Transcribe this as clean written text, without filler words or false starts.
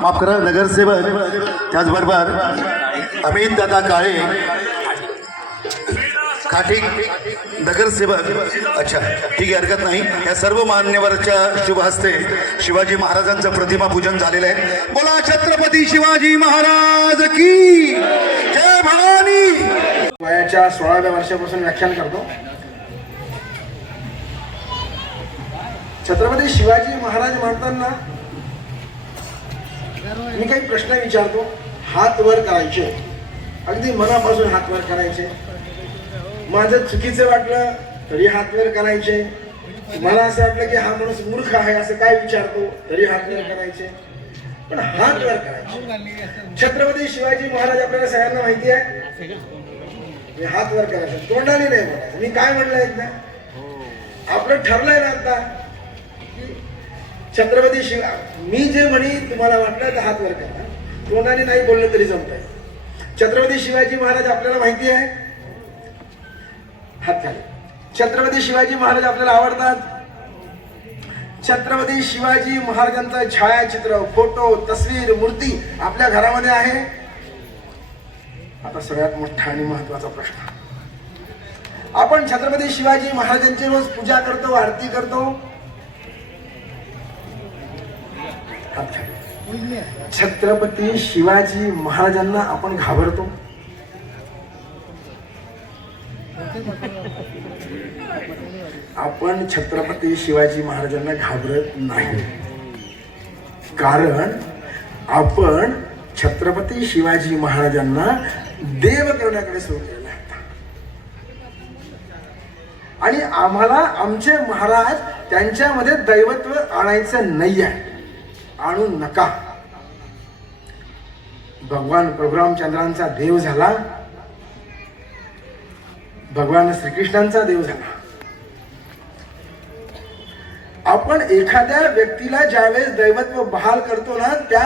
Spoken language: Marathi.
माफ करा नगरसेवक, त्याचबरोबर अमित दादा काळे खाटीक नगरसेवक. अच्छा ठीक आहे, हरकत नाही. या सर्व मान्यवरांच्या शुभ हस्ते शिवाजी महाराजांचं प्रतिमा पूजन झालेलं आहे. बोला छत्रपती शिवाजी महाराज की जय. भवानी. वयाच्या 16व्या वर्षापासून व्याख्यान करतो. छत्रपती शिवाजी महाराज म्हणताना मी काही प्रश्न विचारतो. हात वर करायचे, अगदी मनापासून हात वर करायचे. माझं चुकीचं वाटलं तरी हात वर करायचे. मला असं वाटलं की हा माणूस मूर्ख आहे असं काय विचारतो तरी हात वर करायचे, पण हात वर करायचे. छत्रपती शिवाजी महाराज आपल्याला सगळ्यांना माहिती आहे, हात वर करायचं, तोंडाने नाही बोलायचं. मी काय म्हणलं एकदा, आपलं ठरलंय ना आता छत्रपती शिवा, मी जे म्हणी तुम्हाला वाटलं तर हात वर करा, तोंडाने नाही बोललं तरी जमतंय. छत्रपती शिवाजी महाराज आपल्याला माहिती आहे, हात खाली. छत्रपती शिवाजी महाराज आपल्याला आवडतात. छत्रपती शिवाजी महाराजांचं छायाचित्र, फोटो, तस्वीर, मूर्ती आपल्या घरामध्ये आहे. आता सगळ्यात मोठा आणि महत्वाचा प्रश्न, आपण छत्रपती शिवाजी महाराजांची रोज पूजा करतो, आरती करतो. छत्रपती शिवाजी महाराजांना आपण घाबरतो. आपण छत्रपती शिवाजी महाराजांना घाबरत नाही, कारण आपण छत्रपती शिवाजी महाराजांना देव करण्याकडे सुरू केलेलं आहे. आणि आम्हाला आमचे महाराज त्यांच्यामध्ये दैवत्व आणायचं नाही आहे, आणू नका. भगवान प्रभू रामचंद्रांचा देव झाला, भगवान श्रीकृष्णांचा देव झाला. आपण एखाद्या व्यक्तीला ज्यावेळेस दैवत्व बहाल करतो ना, त्या